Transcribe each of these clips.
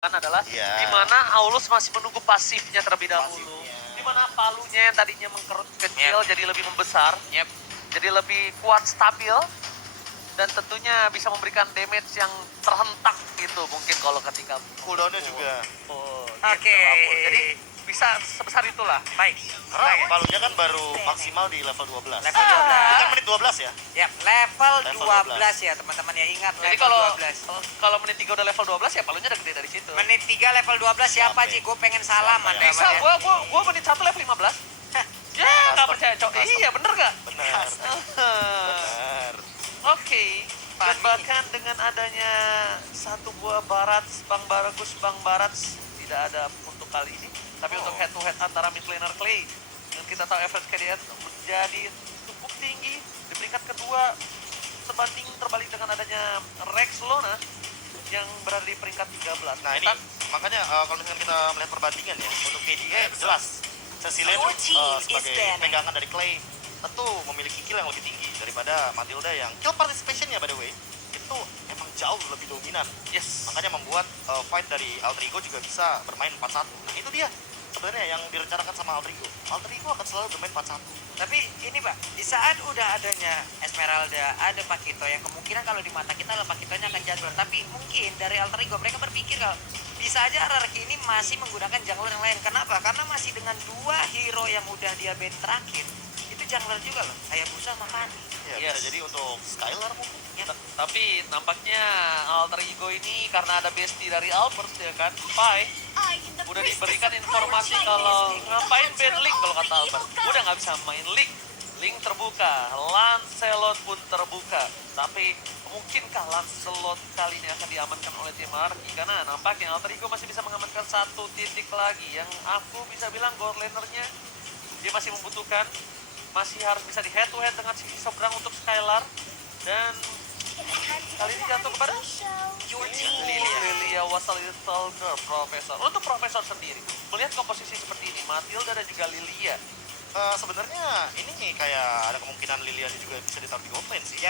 adalah di mana Aulus masih menunggu pasifnya terlebih dahulu. Di mana palunya yang tadinya mengkerut kecil jadi lebih membesar. Jadi lebih kuat, stabil. Dan tentunya bisa memberikan damage yang terhentak gitu mungkin kalau ketika cooldownnya juga. Oke. Jadi bisa sebesar itulah. Baik. Karena palunya kan baru maksimal di level 12. Level 12. Itu kan menit 12 ya? Ya, level Level 12 ya teman-teman ya, ingat Jadi level kalau 12. kalau menit 3 udah level 12 ya palunya udah gede dari situ. Menit 3 level 12 siapa Oke. Ci? Gue pengen salaman Siapa ya? Bisa, namanya. gua menit 1 level 15. Ya, nggak percaya, Cok. Iya, bener nggak? Benar. Benar. Oke. Dan bahkan dengan adanya satu buah Barats, Bang Barats tidak ada untuk kali ini. Tapi untuk head to head antara mid laner Clay dan kita tahu average KDA menjadi cukup tinggi di peringkat kedua sebanding terbalik dengan adanya Rex Lona yang berada di peringkat 13. Nah ini makanya kalau misalkan kita melihat perbandingan ya untuk KDA jelas Cecilian sebagai pegangan dari Clay tentu memiliki kill yang lebih tinggi daripada Matilda yang kill participationnya by the way itu emang jauh lebih dominan. Yes. Makanya membuat fight dari Alter Ego juga bisa bermain 4-1. Nah itu dia sebenarnya yang direncanakan sama Alter Ego. Alter Ego akan selalu bermain 4-1. Tapi ini Pak, di saat udah adanya Esmeralda, ada Pakito yang kemungkinan kalau di mata kita Pakitonya akan jungler. Tapi mungkin dari Alter Ego mereka berpikir kalau bisa aja RRQ ini masih menggunakan jungler yang lain. Kenapa? Karena masih dengan 2 hero yang udah dia ban terakhir. Itu jungler juga loh, Hayabusa sama Fanny. Ya, bisa jadi untuk Skylar mungkin. Tapi nampaknya Alter Ego ini karena ada bestie dari Albert ya kan, Pai udah diberikan informasi kalau ngapain ban Link kalau kata Albert. Udah nggak bisa main Link. Link terbuka, Lancelot pun terbuka. Tapi mungkinkah Lancelot kali ini akan diamankan oleh tim Arki? Karena nampaknya Alter Ego masih bisa mengamankan 1 titik lagi. Yang aku bisa bilang gold lanernya dia masih membutuhkan, masih harus bisa di head to head dengan sisi seberang untuk Skylar. Dan kali ini jatuh kepada Lilia was a little girl, Profesor. Untuk Profesor sendiri, melihat komposisi seperti ini, Matilda dan juga Lilia. Sebenarnya ini kayak ada kemungkinan Lilian juga bisa ditaruh di gold lane sih.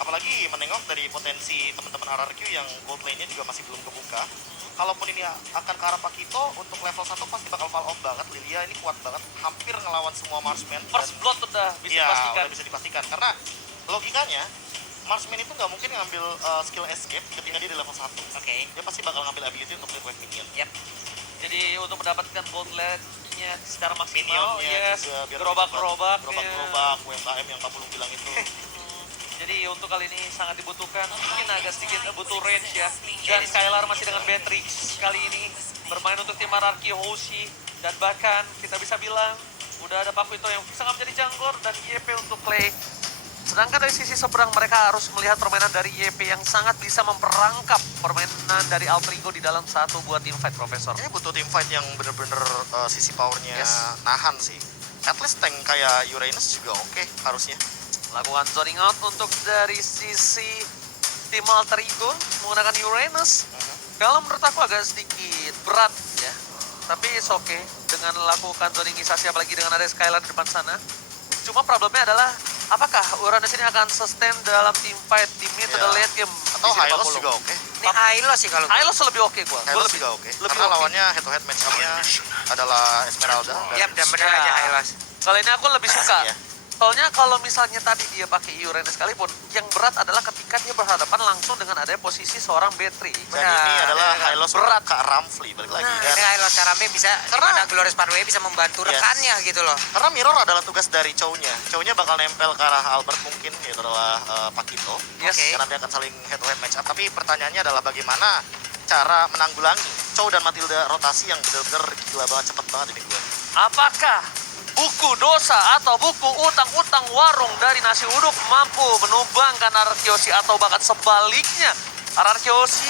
Apalagi menengok dari potensi teman-teman RRQ yang gold lane-nya juga masih belum kebuka. Kalaupun ini akan ke arah Pakito, untuk level 1 pasti bakal fall off banget. Lilia ini kuat banget, hampir ngelawan semua Marksman. First blood udah bisa dipastikan. Udah bisa dipastikan. Karena logikanya, Marksman itu nggak mungkin ngambil skill escape ketika dia di level 1. Oke. Dia pasti bakal ngambil ability untuk revive minion. Jadi untuk mendapatkan gold lane-nya secara maksimal, Minionnya yes, juga biar gerobak-gerobak. gerobak-gerobak, UMKM yang Pak Pulung bilang itu. Jadi untuk kali ini sangat dibutuhkan, mungkin agak sedikit butuh range ya. Dan Skylar masih dengan Beatrix kali ini bermain untuk tim RRQ Hoshi. Dan bahkan kita bisa bilang udah ada Pakito yang bisa menjadi jungler dan YP untuk Clay. Sedangkan dari sisi seberang mereka harus melihat permainan dari YP yang sangat bisa memperangkap permainan dari Alter Ego di dalam satu buah team fight, Profesor. Ini butuh team fight yang bener-bener sisi powernya Yes. nahan sih. At least tank kayak Uranus juga oke harusnya. Lakukan zoning out untuk dari sisi tim Alter Ego menggunakan Uranus. Kalau menurut aku agak sedikit berat ya. Tapi it's okay dengan melakukan zoningisasi apalagi dengan ada Skylar di depan sana. Cuma problemnya adalah apakah Uranus ini akan sustain dalam team fight di mid atau late game? Atau Hylos juga oke. Ini Hylos sih kalau Hylos lebih oke gua. Hylos juga oke. Karena lawannya head to head match up-nya adalah Esmeralda. dan bener aja Hylos. Kalau ini aku lebih suka. Iya. Soalnya kalau misalnya tadi dia pakai Uranus sekalipun, yang berat adalah ketika dia berhadapan langsung dengan adanya posisi seorang Beatrix. Dan ini adalah ya kan? Hylos Berat. Kak Ramfli balik lagi. Ini Hylos Karame bisa karena Glorious Parway bisa membantu rekannya gitu loh. Karena mirror adalah tugas dari Chow-nya. Chow-nya bakal nempel ke arah Albert mungkin, yaitu adalah Pakito. Yes. Karena nanti akan saling head to head match up. Tapi pertanyaannya adalah bagaimana cara menanggulangi Chow dan Matilda rotasi yang benar-benar gila banget, cepet banget ini gue. Apakah buku dosa atau buku utang-utang warung dari nasi uduk mampu menumbangkan Ararkyoshi atau bahkan sebaliknya Ararkyoshi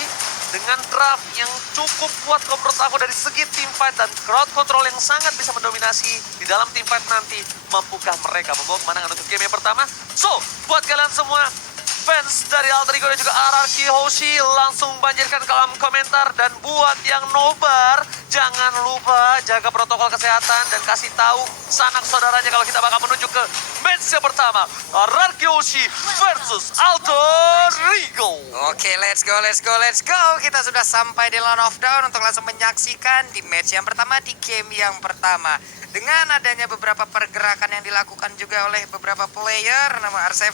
dengan draft yang cukup kuat kalau menurut aku dari segi team fight dan crowd control yang sangat bisa mendominasi di dalam team fight nanti, mampukah mereka membawa kemenangan untuk game yang pertama? So, buat kalian semua, fans dari Alter Ego dan juga RRQ Hoshi langsung banjirkan kolom komentar. Dan buat yang nobar, jangan lupa jaga protokol kesehatan dan kasih tahu sanak saudaranya kalau kita bakal menuju ke match yang pertama. RRQ Hoshi versus Alter Ego. Oke, let's go. Kita sudah sampai di Land of Dawn untuk langsung menyaksikan di match yang pertama, di game yang pertama. Dengan adanya beberapa pergerakan yang dilakukan juga oleh beberapa player nama R7.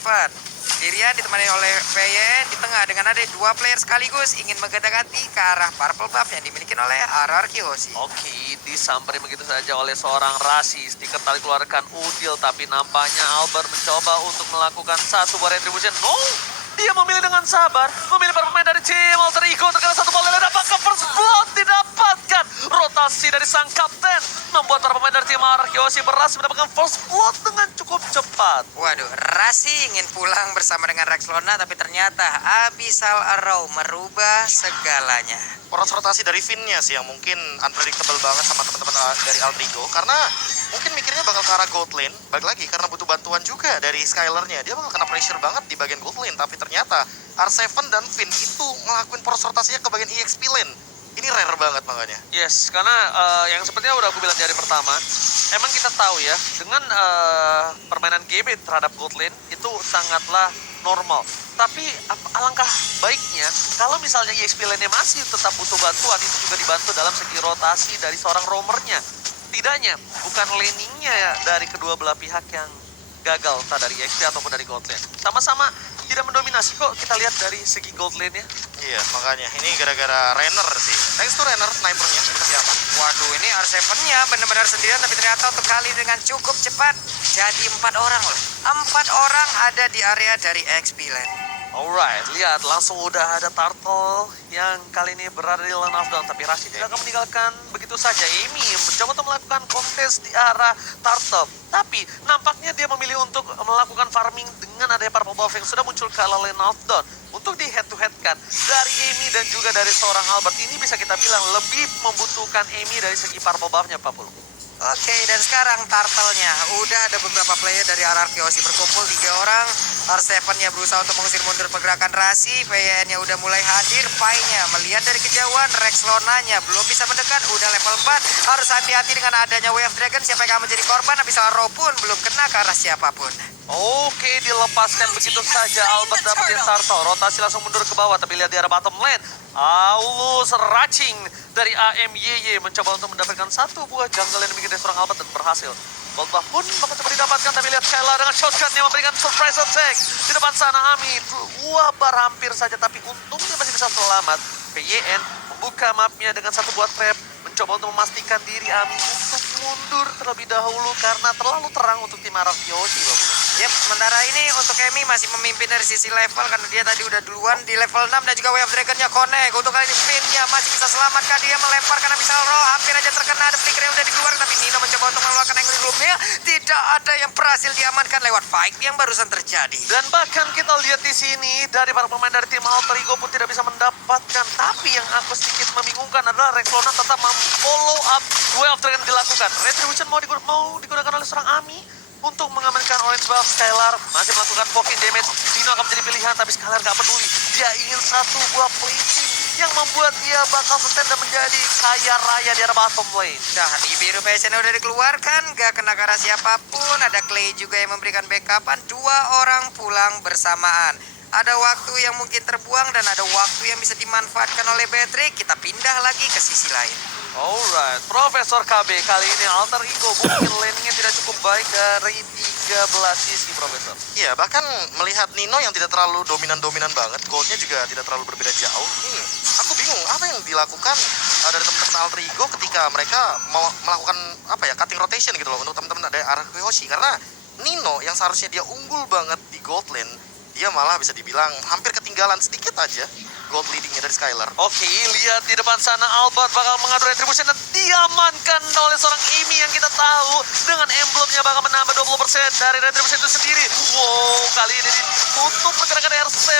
Sendirian ditemani oleh PYN di tengah dengan ada dua player sekaligus ingin mengganti ke arah purple buff yang dimiliki oleh RRQ Hoshi. Oke, disamperin begitu saja oleh seorang Rasi. Stiker tali keluarkan Udil, tapi nampaknya Albert mencoba untuk melakukan satu buah retribution. No, dia memilih dengan sabar, memilih para pemain dari tim Alter Ego. Terkena satu bola dan apakah first blood didapatkan? Rotasi dari sang kapten membuat para pemain dari tim RRQ Hoshi berhasil mendapatkan first blood dengan cukup cepat. Waduh, Rasi ingin pulang bersama dengan Rexlona, tapi ternyata Abyssal Arrow merubah segalanya. Poros rotasi dari Finn-nya sih yang mungkin unpredictable banget sama teman-teman dari Alter Ego, karena mungkin mikirnya bakal ke arah gold lane. Balik lagi karena butuh bantuan juga dari Skylar-nya, dia bakal kena pressure banget di bagian gold lane, tapi ternyata R7 dan Finn itu ngelakuin poros rotasinya ke bagian EXP lane. Ini rare banget makanya. Yes, karena yang sepertinya udah aku bilang di hari pertama, emang kita tahu ya, dengan permainan GB terhadap gold lane itu sangatlah normal. Tapi alangkah baiknya kalau misalnya EXP lane-nya masih tetap butuh bantuan, itu juga dibantu dalam segi rotasi dari seorang roamernya. Tidaknya, bukan laning-nya ya dari kedua belah pihak yang gagal, entah dari EXP ataupun dari gold lane. Sama-sama tidak mendominasi kok, kita lihat dari segi gold lane-nya. Iya, makanya ini gara-gara Renner sih. Thanks to Renner, snipernya seperti apa? Waduh, ini R7-nya benar-benar sendirian, tapi ternyata untuk kali dengan cukup cepat. Jadi 4 orang loh. 4 orang ada di area dari XP lane. Alright, lihat langsung udah ada Turtle yang kali ini berada di Land of Dawn. Tapi Rashid tidak akan meninggalkan begitu saja. Amy mencoba untuk melakukan kontes di arah Turtle. Tapi nampaknya dia memilih untuk melakukan farming dengan adanya purple buff yang sudah muncul ke arah Land of Dawn. Untuk di head to head kan dari Amy dan juga dari seorang Albert, ini bisa kita bilang lebih membutuhkan Amy dari segi purple buff-nya, Pak Pul. Oke, dan sekarang Turtle-nya udah ada beberapa player dari RRQ Hoshi berkumpul 3 orang. R7-nya berusaha untuk mengusir mundur pergerakan Rasi. PYN-nya udah mulai hadir. Pai-nya melihat dari kejauhan. Rexlona-nya belum bisa mendekat, udah level 4. Harus hati-hati dengan adanya Wave Dragon. Siapa yang akan menjadi korban? Abyssal Arrow pun belum kena ke arah siapapun. Oke, dilepaskan begitu saja. Albert dapetin Turtle. Rotasi langsung mundur ke bawah, tapi lihat di arah bottom lane. Aulus Racing dari AMYY mencoba untuk mendapatkan satu buah jungle yang dimiliki seorang Albert dan berhasil. Gold buff pun bakal coba didapatkan, tapi lihat Skylar dengan shotgun yang memberikan surprise attack. Di depan sana Ami, dua bar hampir saja, tapi untungnya masih bisa selamat. PYN membuka mapnya dengan satu buah trap, mencoba untuk memastikan diri Ami untuk mundur terlebih dahulu karena terlalu terang untuk tim RRQ Hoshi, Bapak. Yep, sementara ini untuk Emi masih memimpin dari sisi level karena dia tadi udah duluan di level 6 dan juga Wave Dragon-nya connect. Untuk kali ini Finn-nya masih bisa selamatkan, dia melempar karena bisa roll, hampir aja terkena, ada flicker yang udah dikeluarkan, tapi Nino mencoba untuk mengeluarkan angle room-nya. Tidak ada yang berhasil diamankan lewat fight yang barusan terjadi. Dan bahkan kita lihat di sini dari para pemain dari tim Alter Ego pun tidak bisa mendapatkan. Tapi yang aku sedikit membingungkan adalah Rexlona tetap follow up Wave Dragon dilakukan. Retribution mau digunakan oleh seorang Ami untuk mengamankan orange buff. Skylar masih melakukan poking damage. Dino akan menjadi pilihan, tapi Skylar gak peduli. Dia ingin satu buah placing yang membuat dia bakal sustain dan menjadi kaya raya di arah bottom lane. Nah, di biru PSN udah dikeluarkan, gak kena ke arah siapapun. Ada Clay juga yang memberikan backupan. 2 orang pulang bersamaan. Ada waktu yang mungkin terbuang dan ada waktu yang bisa dimanfaatkan oleh Patrick. Kita pindah lagi ke sisi lain. Alright, Profesor KB kali ini Alter Ego mungkin lane-nya tidak cukup baik dari 13 sisi, Profesor. Iya, bahkan melihat Nino yang tidak terlalu dominan-dominan banget, goldnya juga tidak terlalu berbeda jauh. Aku bingung apa yang dilakukan dari teman-teman Alter Ego ketika mereka mau melakukan cutting rotation gitu loh untuk teman-teman dari RRQ Hoshi, karena Nino yang seharusnya dia unggul banget di gold lane, dia malah bisa dibilang hampir ketinggalan sedikit aja gold leadingnya dari Skylar. Oke, lihat di depan sana Albert bakal mengadu retribution dan diamankan oleh seorang Amy yang kita tahu dengan emblemnya bakal menambah 20% dari retribution itu sendiri. Wow, kali ini ditutup pergerakan R7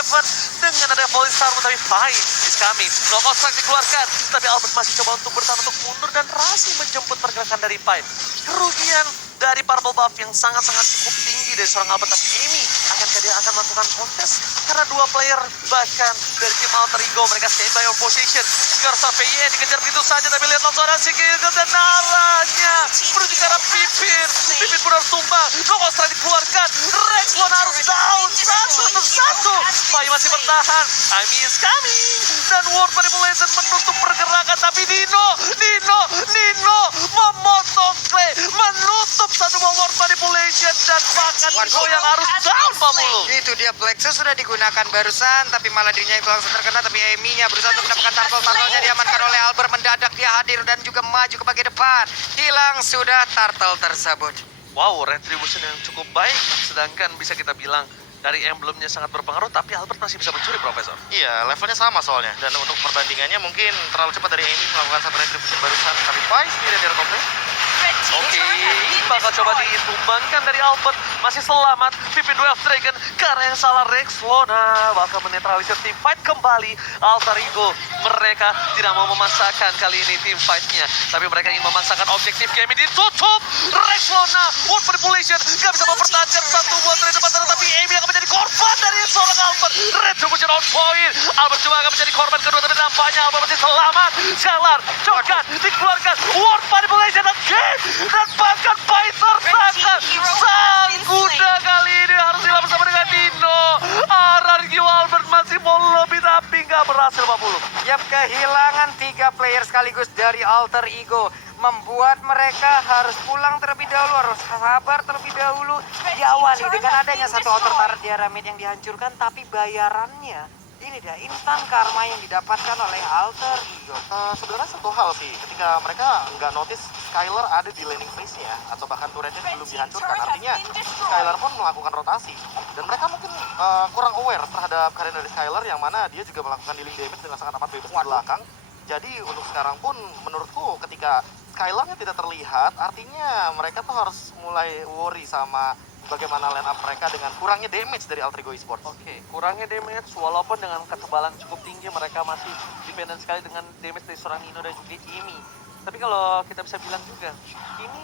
dengan ada volley star, tapi fight is coming. Knockout strike dikeluarkan, tapi Albert masih coba untuk bertahan untuk mundur dan Rasi menjemput pergerakan dari Pipe. Kerugian dari purple buff yang sangat-sangat cukup tinggi dari seorang Albert, tapi Amy akan dia akan melakukan kontes karena dua player bahkan dari tim Alter Ego mereka standby on position. Sekarang sampai dikejar begitu saja tapi lihat langsung ada Sigil dan arahnya menuju ke arah Pipin. Pipin pun harus tumbang. Nongol setelah dikeluarkan. Rexlon harus down satu. Pai masih bertahan. Ami is coming. Dan World Manipulation menutup pergerakan tapi Nino memotong Clay, menutup satu World Manipulation dan bahkan Nino yang harus down Pak Bulu. Itu dia Plexus sudah digunakan barusan tapi malah dirinya itu langsung terkena tapi Amy-nya berusaha untuk mendapatkan turtle-turtle-nya diamankan oleh Albert. Mendadak dia hadir dan juga maju ke bagian depan. Hilang sudah turtle tersebut. Wow, retribution yang cukup baik sedangkan bisa kita bilang dari emblemnya sangat berpengaruh tapi Albert masih bisa mencuri Profesor. Iya, levelnya sama soalnya. Dan untuk perbandingannya mungkin terlalu cepat dari Amy melakukan satu retribution barusan. Tapi Pai sendiri dari kompleks. Oke, bakal coba ditumbangkan dari Albert. Masih selamat, Pipin Dwarf Dragon ke arah yang salah. Rexlona bakal menetralisir tim fight kembali. Alter Ego, mereka tidak mau memaksakan kali ini tim fightnya. Tapi mereka ingin memaksakan objektif game ini ditutup. Rexlona, World Manipulation, gak bisa mempertahankan satu buat dari depan sana. Tapi Amy akan menjadi korban dari seorang Albert. Retribution on point. Albert juga akan menjadi korban kedua. Tapi nampaknya Albert masih selamat. Jalan, cokan, dikeluarkan. World Manipulation again. Dan bahkan Pfizer sang kuda kali ini harus dilawan bersama dengan Dino. RRQ Albert masih mau lebih tapi nggak berhasil Pak Bulu. Yap, kehilangan 3 player sekaligus dari Alter Ego membuat mereka harus pulang terlebih dahulu, harus sabar terlebih dahulu. Diawali dengan adanya satu auto turret di area mid yang dihancurkan, tapi bayarannya ini dia instan karma yang didapatkan oleh Alter Ego. Sebenarnya satu hal sih, ketika mereka nggak notice Skylar ada di laning phase-nya atau bahkan turretnya belum dihancurkan, artinya Skylar pun melakukan rotasi dan mereka mungkin kurang aware terhadap karir dari Skylar yang mana dia juga melakukan dealing damage dengan sangat amat bebas di belakang. Jadi untuk sekarang pun menurutku ketika Skylar-nya tidak terlihat, artinya mereka tuh harus mulai worry sama bagaimana line up mereka dengan kurangnya damage dari Alter Ego Esports. Oke, kurangnya damage walaupun dengan ketebalan cukup tinggi mereka masih dependent sekali dengan damage dari seorang Nino dan juga Amy. Tapi kalau kita bisa bilang juga, ini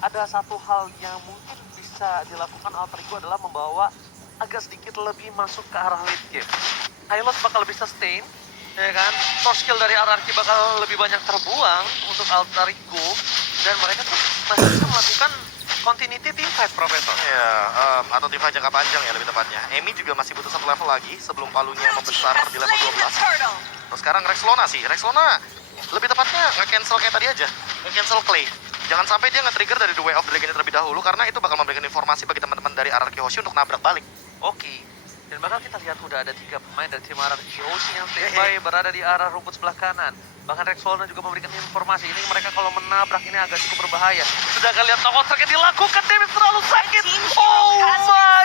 ada satu hal yang mungkin bisa dilakukan Alter Ego adalah membawa agak sedikit lebih masuk ke arah late game. Hylos bakal lebih sustain, ya kan? Source skill dari RRQ bakal lebih banyak terbuang untuk Alter Ego dan mereka tuh masih bisa melakukan continuity team fight, Profesor. Ya, atau team fight jangka panjang ya lebih tepatnya. Amy juga masih butuh satu level lagi sebelum palunya membesar di level 12. Terus sekarang Rexlona sih, Rexlona lebih tepatnya nge-cancel kayak tadi aja, nge-cancel Clay. Jangan sampai dia nge-trigger dari The Way of Dragon terlebih dahulu karena itu bakal memberikan informasi bagi teman-teman dari RRQ Hoshi untuk nabrak balik. Oke, dan bakal kita lihat udah ada 3 pemain dari tim RRQ Hoshi yang standby berada di arah rumput sebelah kanan. Bahkan Rexlona juga memberikan informasi ini mereka kalau menabrak ini agak cukup berbahaya. Sudah kalian tahu kontrak yang dilakukan, damage terlalu sakit. Oh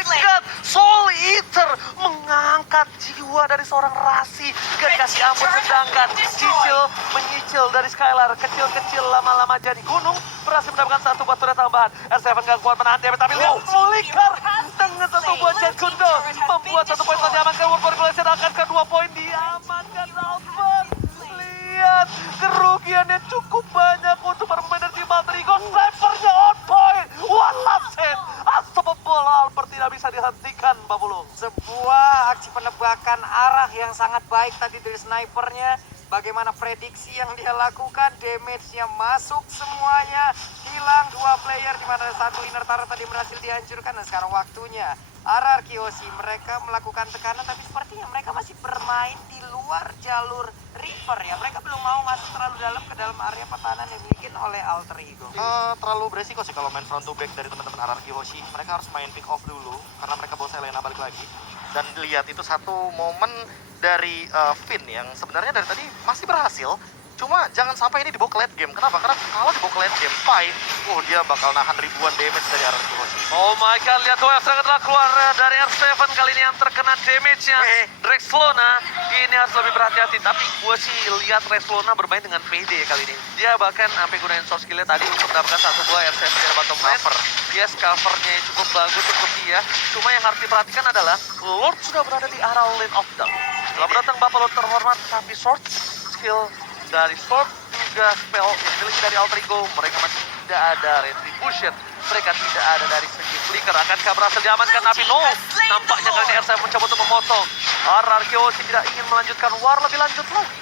my god, Soul Eater mengangkat jiwa dari seorang Rasi. Gak dikasih ampun sedangkan Cicil menyicil dari Skylar. Kecil-kecil lama-lama jadi gunung. Berhasil mendapatkan satu buat turret tambahan. R7 gak kuat menahan damage tapi lihat Flicker dengan satu buat Jet Kundo. Membuat satu poin telah diamankan. World Manipulation akan ke 2 poin diamankan Albert. Lihat kerugian yang cukup banyak untuk bermain dari tim Alter Ego. Snipernya on point. What a set. Unstoppable. Albert tidak bisa dihentikan, Pak Bulu. Sebuah aksi penebakan arah yang sangat baik tadi dari snipernya. Bagaimana prediksi yang dia lakukan, damage-nya masuk semuanya. Hilang 2 player di mana satu inner turret tadi berhasil dihancurkan dan sekarang waktunya RRQ Hoshi mereka melakukan tekanan tapi sepertinya mereka masih bermain di luar jalur river ya. Mereka belum mau masuk terlalu dalam ke dalam area pertahanan yang dimiliki oleh Alter Ego. Terlalu beresiko sih kalau main front to back dari teman-teman RRQ Hoshi. Mereka harus main pick off dulu karena mereka bawa Selena balik lagi. Dan lihat itu satu momen dari Finn yang sebenarnya dari tadi masih berhasil. Cuma jangan sampai ini dibawa ke late game. Kenapa? Karena kalau dibawa ke late game, Pai, dia bakal nahan ribuan damage dari RRQ Hoshi. Oh my god, lihat tuh yang telah keluar dari R7 kali ini yang terkena damage-nya. Rexlona ini harus lebih berhati-hati. Tapi gue sih lihat Rexlona bermain dengan PD kali ini. Dia bahkan sampai gunain source skill-nya tadi untuk mendapatkan satu buah R7 dari bottom lane. Yes, covernya yang cukup bagus untuk dia. Cuma yang harus diperhatikan adalah Lord sudah berada di arah lane of down. Selamat datang Bapak Lord terhormat, tapi short skill dari Sword juga spell yang dimiliki dari Alter Ego. Mereka masih tidak ada retribution. Mereka tidak ada dari segi flicker. Akankah berhasil diamankan? Tapi no, Nampaknya kali ini R7 mencoba untuk memotong. RRQ tidak ingin melanjutkan war lebih lanjut lagi.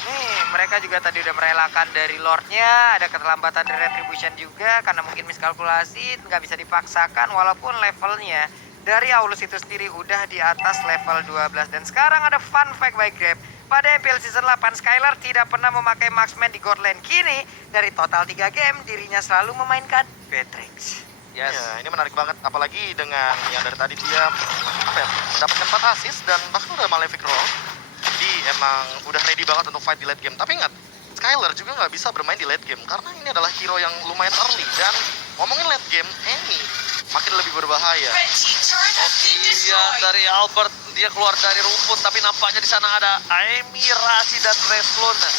Nih, mereka juga tadi udah merelakan dari Lordnya, ada keterlambatan dari Retribution juga, karena mungkin miskalkulasi, nggak bisa dipaksakan, walaupun levelnya dari Aulus itu sendiri udah di atas level 12. Dan sekarang ada fun fact by Grab, pada MPL Season 8, Skylar tidak pernah memakai marksman di God Lane. Kini, dari total 3 game, dirinya selalu memainkan Beatrix. Yes. Ya, ini menarik banget, apalagi dengan yang dari tadi dia mendapatkan 4 assist dan bahkan udah Malefic Roll. Jadi emang udah ready banget untuk fight di late game. Tapi ingat, Skylar juga nggak bisa bermain di late game karena ini adalah hero yang lumayan early. Dan ngomongin late game, Amy makin lebih berbahaya. Iya, dari Albert dia keluar dari rumput, tapi nampaknya di sana ada Amy, Razi, dan Reslona.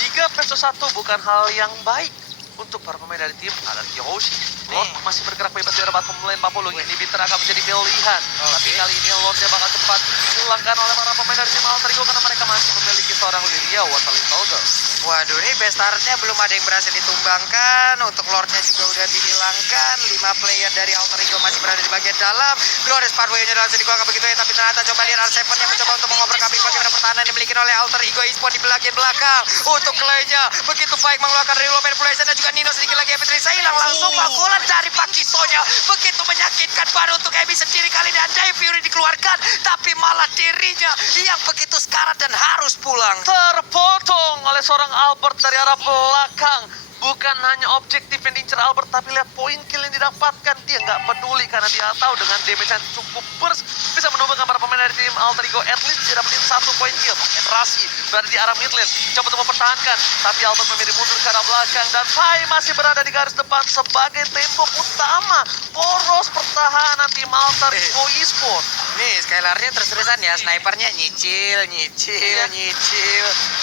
3 versus 1 bukan hal yang baik untuk para pemain dari tim RRQ Hoshi. Lord masih bergerak bebas di arah bottom lane 40. Ini Bitter akan menjadi pilihan. Tapi kali ini Lordnya bakal cepat dihilangkan oleh para pemain dari tim Alter Ego karena mereka masih memiliki seorang Lilia Waterlink Soldier. Waduh, ini best startnya belum ada yang berhasil ditumbangkan. Untuk Lordnya juga udah dihilangkan. 5 player dari Alter Ego masih berada di bagian dalam. Glorious Pathway-nya langsung dikeluarkan begitu ya. Tapi ternyata coba lihat R7 yang mencoba untuk mengobrak-abrik bagaimana pertahanan yang dimiliki oleh Alter Ego Esports di bagian belakang. Untuk Clay-nya begitu baik mengeluarkan reload manipulation dan juga Nino sedikit lagi Epitrisa hilang langsung pukulan dari Pakitonya. Begitu menyakitkan baru untuk Emi sendiri kali ini. Andai Fury dikeluarkan, tapi malah dirinya yang begitu sekarat dan harus pulang. Terpotong oleh seorang Albert dari arah belakang. Bukan hanya objektif yang diincar Albert, tapi lihat poin kill yang didapatkan. Dia nggak peduli karena dia tahu dengan damage yang cukup burst bisa menumbangkan para pemain dari tim Alter Ego. At least dia dapetin 1 poin kill. Enrasi berada di arah mid lane, coba untuk mempertahankan, tapi Albert memilih mundur ke arah belakang dan Pai masih berada di garis depan sebagai tembok utama poros pertahanan tim Alter Ego Esports. Nih, Skylar-nya terus-terusan ya, snipernya nyicil.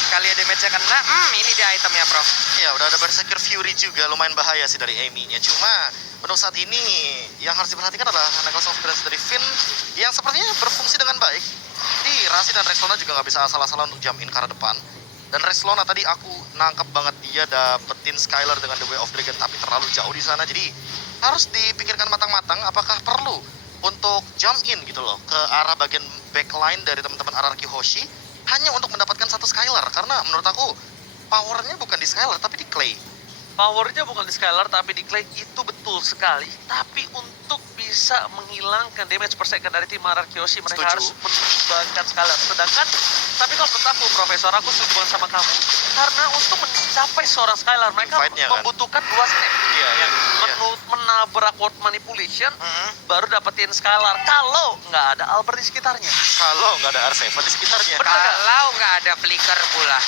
Kali ada damage-nya kena, ini dia itemnya, Prof. Ya, udah ada Berserker Fury juga, lumayan bahaya sih dari Amy-nya. Cuma, untuk saat ini yang harus diperhatikan adalah Necklace of Dreads dari Finn yang sepertinya berfungsi dengan baik. Di Razi dan Reslona juga nggak bisa asal-asalan untuk jump in ke arah depan. Dan Reslona tadi aku nangkep banget dia dapetin Skylar dengan The Way of Dragon, tapi terlalu jauh di sana. Jadi, harus dipikirkan matang-matang apakah perlu untuk jump in gitu loh ke arah bagian backline dari teman-teman RRQ Hoshi hanya untuk mendapatkan 1 Skylar. Karena menurut aku powernya bukan di Skylar tapi di Clay. Powernya bukan di Skylar tapi di Clay, itu betul sekali. Tapi untuk bisa menghilangkan damage per second dari tim RRQ Hoshi, mereka Setuju. harus menimbangkan Skylar. Sedangkan, tapi kalau menurut aku, Profesor, aku setuju banget sama kamu. Karena untuk mencapai seorang Skylar, mereka Fight-nya kan? membutuhkan 2 step. Iya. Menabrak word manipulation, baru dapetin Skylar. Kalau nggak ada Albert di sekitarnya. Kalau nggak ada R7 di sekitarnya. Bener nggak? Kalau nggak ada flicker pula.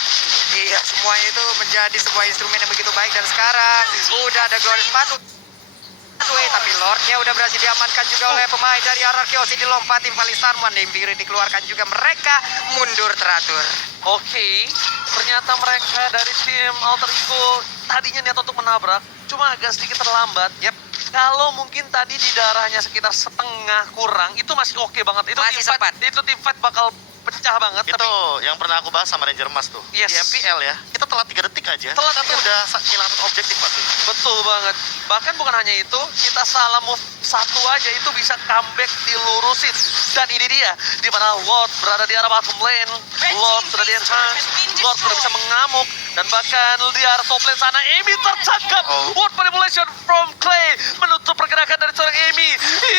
Iya, semuanya itu menjadi sebuah instrumen yang begitu baik. Dan sekarang udah ada Glorious Pathway, tapi Lordnya udah berhasil diamankan juga oleh pemain dari RRQ Hoshi. Dilompatin Valistan, Mandembiri dikeluarkan juga. Mereka mundur teratur. Oke, ternyata mereka dari tim Alter Ego tadinya niat untuk menabrak, cuma agak sedikit terlambat. Yep. Kalau mungkin tadi di darahnya sekitar setengah kurang, itu masih oke banget. Itu Masih team fight, sempat. itu team fight bakal pecah banget. Itu Tapi yang pernah aku bahas sama Ranger Mas tuh. Yes. Di MPL ya, kita telat 3 detik aja. Telat kita tuh 3 udah kehilangan objektif pasti. betul banget. Bahkan bukan hanya itu, kita salah move 1 aja itu bisa comeback dilurusin. Dan ini dia, di mana Lord berada di arah bottom lane. Lord sudah di enhance, Lord sudah bisa mengamuk. Dan bahkan di arah top lane sana, Amy tertangkap. Word manipulation from Clay menutup pergerakan dari seorang Amy.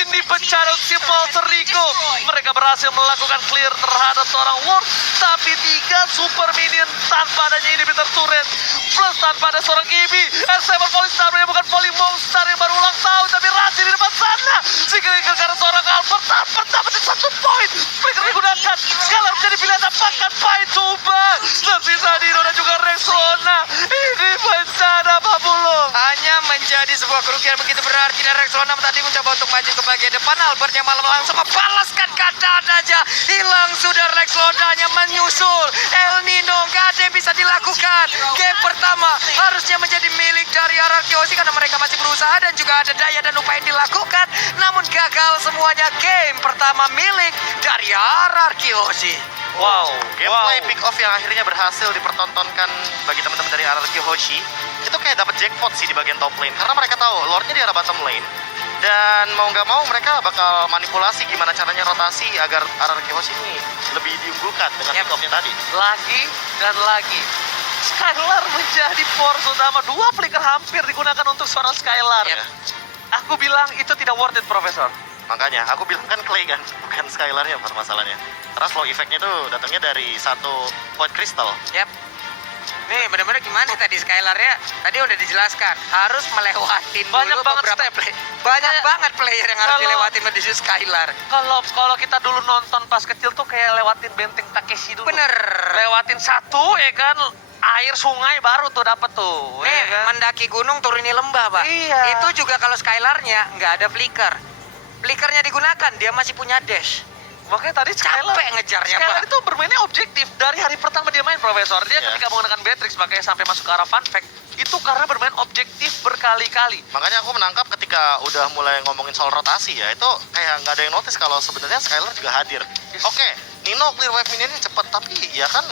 Ini bencana untuk tim Alter Ego. Mereka berhasil melakukan clear terhadap seorang Word. Tapi 3 super minion tanpa adanya inhibitor turret. Plus tanpa ada seorang Amy. R7 Polystar yang bukan Poly Monster yang baru ulang tahun. Tapi Razi di depan sana. Sikir-ikir karena seorang Albert. Albert dapetin 1 poin. Mereka digunakan. Skylar menjadi pilihan apakah Pai coba. Tersisa Dino dan juga Rexona. Ini bencana Pak Bulung. Hanya menjadi sebuah kerugian begitu berarti. Dan Rexona tadi mencoba untuk maju ke bagian depan. Albert yang malam langsung membalaskan keadaan aja. Hilang sudah Rexona-nya menyusul. El Nino nggak ada yang bisa dilakukan. Game pertama harusnya menjadi milik dari RRQ Hoshi karena mereka masih berusaha dan juga ada daya dan upaya yang dilakukan. Namun gagal semuanya. Game pertama milik dari RRQ Hoshi. Wow. Gameplay pick off yang akhirnya berhasil dipertontonkan bagi teman-teman dari RRQ Hoshi itu kayak dapat jackpot sih di bagian top lane karena mereka tahu Lordnya di arah bottom lane Dan mau nggak mau mereka bakal manipulasi gimana caranya rotasi agar RRQ Hoshi ini lebih diunggulkan dengan pick off-nya tadi. Lagi dan lagi. Skylar menjadi force utama. 2 flicker hampir digunakan untuk seorang Skylar. Yep. Aku bilang itu tidak worth it, Profesor. Makanya aku bilang kan Clay kan, bukan Skylar-nya permasalahannya. Karena slow effect-nya tuh datangnya dari satu point crystal. Yap. Nih bener-bener gimana tadi Skylar ya? Tadi udah dijelaskan harus melewatin Banyak dulu banget beberapa step. banyak Kayak- banget player yang harus Kalau- dilewatin menuju Skylar. Kalau kita dulu nonton pas kecil tuh kayak lewatin benteng Takeshi dulu. Bener. Lewatin satu ya kan, air sungai baru tuh dapet tuh. Nih ya kan? mendaki gunung turuni lembah, Pak. Iya. Itu juga kalau Skylarnya nggak ada flicker. Flickernya digunakan, dia masih punya dash. Makanya tadi Skylar, Capek ngejarnya, Skylar Pak. itu bermainnya objektif. Dari hari pertama dia main, Profesor. Dia Iya. ketika menggunakan Beatrix, makanya sampai masuk ke arah fun fact, itu karena bermain objektif berkali-kali. Makanya aku menangkap ketika udah mulai ngomongin soal rotasi ya, itu kayak nggak ada yang notice kalau sebenarnya Skylar juga hadir. Yes. Oke, Nino clear wave minionnya cepet, tapi ya kan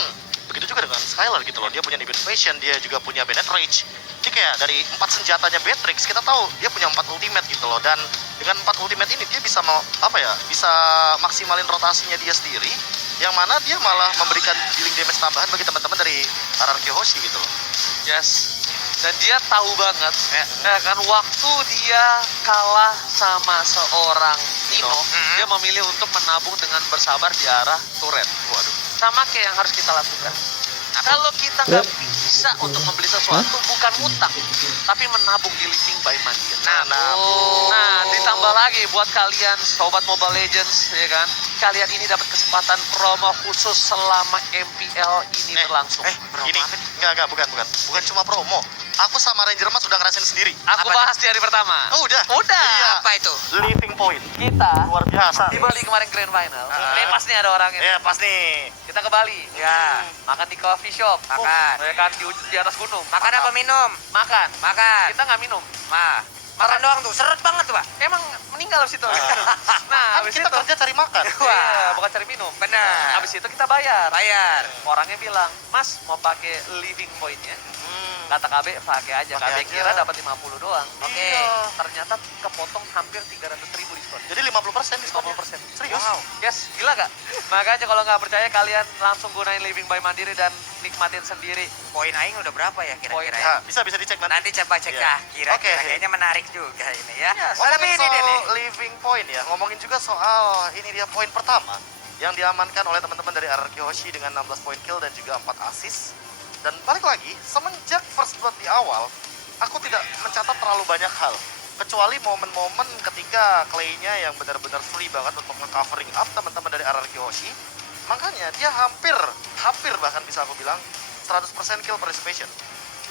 begitu juga dengan Skylar gitu loh. Dia punya Nimbus Fashion, dia juga punya Bennett Rage. Jadi kayak dari 4 senjatanya Beatrix, kita tahu dia punya 4 ultimate gitu loh. Dan dengan 4 ultimate ini dia bisa bisa maksimalin rotasinya dia sendiri, yang mana dia malah memberikan dealing damage tambahan bagi teman-teman dari RRQ Hoshi gitu loh. Yes. Dan dia tahu banget, ya kan, waktu dia kalah sama seorang Nino, dia memilih untuk menabung dengan bersabar di arah turret. Waduh. Sama kayak yang harus kita lakukan. Kalau kita nggak bisa untuk membeli sesuatu, bukan ngutang, tapi menabung di Living by Mandiri. Nah, ditambah lagi buat kalian sobat Mobile Legends, ya kan, kalian ini dapat kesempatan promo khusus selama MPL ini berlangsung. Gini, enggak, bukan cuma promo. Aku sama Ranger Mas udah ngerasain sendiri. Aku Apa bahas di hari pertama. Oh, udah. Udah. Apa itu? Living point. Kita Luar biasa. di Bali kemarin grand final. Ini pas nih ada orangnya. Ya, pas nih. Kita ke Bali. Ya. Makan di coffee shop. Makan. Ya kan di atas gunung. Makan apa minum? Makan. Makan. Kita nggak minum. Makan doang tuh, seret banget tuh, Pak. Emang meninggal di situ. Nah, Kan habis kita itu kerja cari makan. Iya, bukan cari minum. Benar. Habis itu kita bayar. Bayar. Orangnya bilang, "Mas, mau pakai living point-nya?" Kata KB, pakai aja. Pakai KB aja. kira dapat 50 doang. Oke. Iya. Ternyata kepotong hampir 300.000 diskon. Jadi 50% diskonnya. 50%. Serius? Wow. Yes, gila gak? Makanya kalau nggak percaya kalian langsung gunain Living by Mandiri dan nikmatin sendiri. Poin aing udah berapa ya Poin, kira-kira? Ya, bisa dicek nanti. Nanti coba cek Iya. dah. Kira-kira Oke. kayaknya menarik juga ini ya. Iya, Oh, tapi Ngomongin ini dia nih. soal living point ya, ngomongin juga soal ini dia poin pertama yang diamankan oleh teman-teman dari RRQ Hoshi dengan 16 poin kill dan juga 4 assist. Dan balik lagi, semenjak first blood di awal, aku tidak mencatat terlalu banyak hal. Kecuali momen-momen ketika Clay-nya yang benar-benar free banget untuk nge-covering up teman-teman dari RRQ Hoshi. Makanya dia hampir bahkan bisa aku bilang 100% kill participation.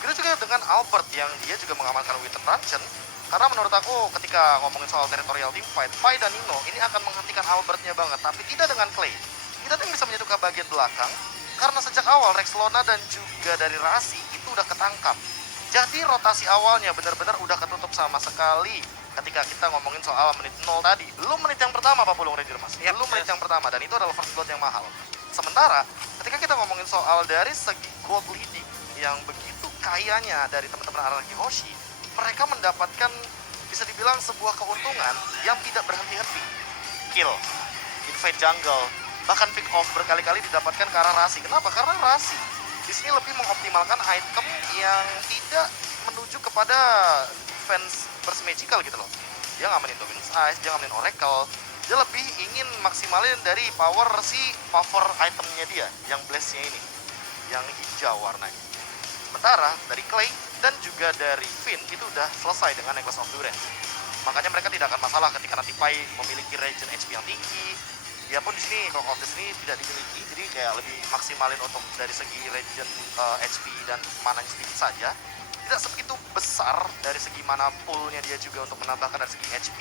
Begitu juga dengan Albert yang dia juga mengamankan Witten Ranchen. Karena menurut aku ketika ngomongin soal territorial teamfight, Pai dan Nino ini akan menghentikan Albertnya banget, tapi tidak dengan Clay. Kita tuh bisa menyentuh ke bagian belakang, karena sejak awal Rex Lona dan juga dari Rasi itu udah ketangkap. Jadi rotasi awalnya benar-benar udah ketutup sama sekali ketika kita ngomongin soal menit 0 tadi. Belum menit yang pertama Pak Pulung Ranger Mas. Yap. Belum menit yang pertama dan itu adalah first blood yang mahal. Sementara ketika kita ngomongin soal dari segi gold leading yang begitu kayanya dari teman-teman RRQ Hoshi, mereka mendapatkan bisa dibilang sebuah keuntungan yang tidak berhenti-henti. Kill, invade jungle, bahkan pick off berkali-kali didapatkan ke arah Rasi. Kenapa? Karena Rasi di sini lebih mengoptimalkan item yang tidak menuju kepada defense burst magical gitu loh. Dia ngamanin Dominus Ice, dia ngamanin Oracle. Dia lebih ingin maksimalin dari power si power itemnya dia, yang blast-nya ini, yang hijau warnanya. Sementara dari Clay dan juga dari Finn itu udah selesai dengan Necklace of Durance. Makanya mereka tidak akan masalah ketika nanti Pai memiliki regen HP yang tinggi. Dia pun di sini Clock of Destiny tidak dimiliki, jadi kayak lebih maksimalin untuk dari segi regen HP dan mananya sedikit saja. Tidak sebegitu besar dari segi mana poolnya dia juga untuk menambahkan dari segi HP.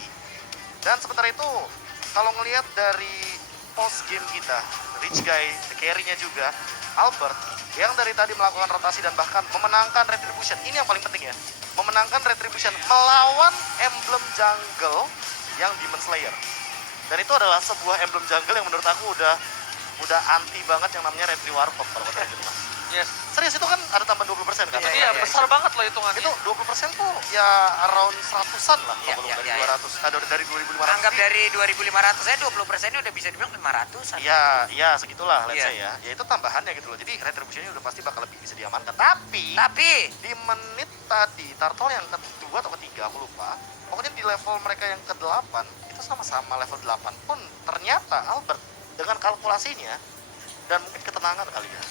Dan sementara itu, kalau ngelihat dari post game kita, Rich Guy, the carry-nya juga, Albert, yang dari tadi melakukan rotasi dan bahkan memenangkan Retribution. Ini yang paling penting ya, memenangkan Retribution melawan emblem jungle yang Demon Slayer. Dan itu adalah sebuah emblem jungle yang menurut aku udah anti banget yang namanya Retri Warped kalau kata gitu Mas. Yes. Serius itu kan ada tambahan 20% kan? Iya, besar banget loh hitungannya. Itu 20% tuh ya around 100-an lah Iya, kalau iya, dari iya. 200. Dari 2.500. Anggap sih. dari 2.500 saya 20%-nya udah bisa dibilang 500-an. Iya, segitulah let's Iya. say ya. Ya itu tambahannya gitu loh. Jadi retribution-nya udah pasti bakal lebih bisa diamankan. Tapi Tapi di menit tadi Turtle yang kedua atau ketiga aku lupa. Pokoknya di level mereka yang ke-8 itu sama-sama level 8 pun ternyata Albert dengan kalkulasinya dan mungkin ketenangan kali ya.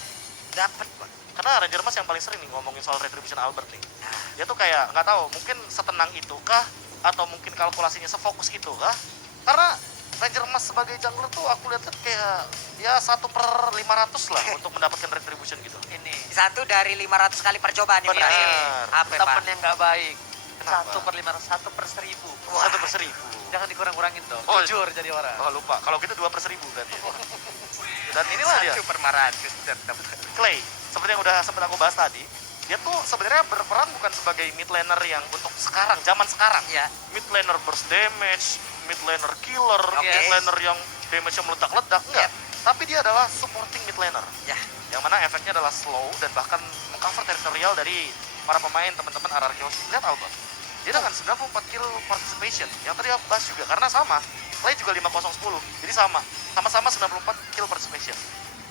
dapat, Bang. Karena Ranger Mas yang paling sering nih ngomongin soal retribution Albert nih. Nah, Dia tuh kayak nggak tahu mungkin setenang itu kah atau mungkin kalkulasinya sefokus itu kah? Karena Ranger Mas sebagai jungler tuh aku lihat kayak ya 1/500 lah untuk mendapatkan retribution gitu. Ini 1 dari 500 kali percobaan ini. Benar. Apa, Pak? temen yang nggak baik. Kenapa? 1/500, 1/1000. Wah. 1/1000. Jangan dikurang-kurangin dong. Oh, Jujur jadi orang. Oh lupa, kalau gitu 2/1000 berarti. Dan inilah dia, 1/500 tetap. Clay. Seperti yang udah sempat aku bahas tadi, dia tuh sebenarnya berperan bukan sebagai mid laner yang untuk sekarang, zaman sekarang. Ya. Mid laner burst damage, mid laner killer, Oke. mid laner yang damage-nya meledak-ledak, enggak. Yep. Tapi dia adalah supporting mid laner. Ya. Yang mana efeknya adalah slow dan bahkan mengcover teritorial dari para pemain teman-teman RRQ. Lihat Albert. Dia dengan 94 kill participation. Yang tadi aku bahas juga karena sama. Clay juga 5-0-10. Jadi sama-sama 94 kill participation.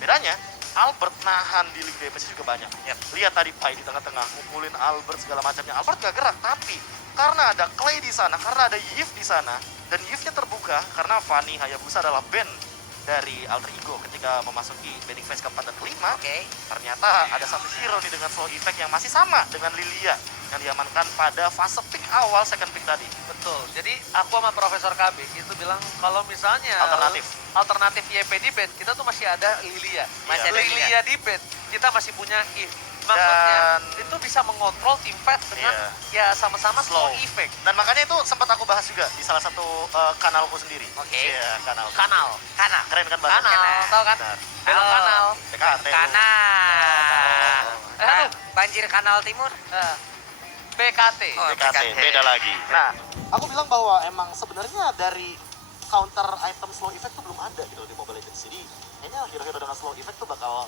Bedanya Albert nahan di league damage juga banyak. Yep. Lihat tadi Pai di tengah-tengah ngumpulin Albert segala macamnya. Albert gak gerak, tapi karena ada Clay di sana, karena ada Yif di sana, dan Yifnya terbuka karena Fanny Hayabusa adalah ban dari Alter Ego ketika memasuki banning phase keempat dan kelima. Oke. Ternyata ada satu hero nih dengan slow effect yang masih sama dengan Lilia yang diamankan pada fase pick awal second pick tadi. Betul. Jadi aku sama Profesor KB itu bilang kalau misalnya alternatif YP di bed, kita tuh masih ada Lilia. Masih ada Lilia di bed, kita masih punya If. Maksudnya Dan- itu bisa mengontrol tim fight dengan ya sama-sama slow effect. Dan makanya itu sempat aku bahas juga di salah satu kanalku sendiri. Oke. Iya, kanal. Kanal. Kanan. Keren kan bahasanya? Kanal, tahu kan? Benar. Belok Oh. kanal. PKT. Kanan. Aduh. Banjir Kanal Timur. BKT. Oh, PKT, beda lagi. Nah, aku bilang bahwa emang sebenarnya dari counter item slow effect tuh belum ada gitu loh di Mobile Legends. Jadi kayaknya hero-hero dengan slow effect tuh bakal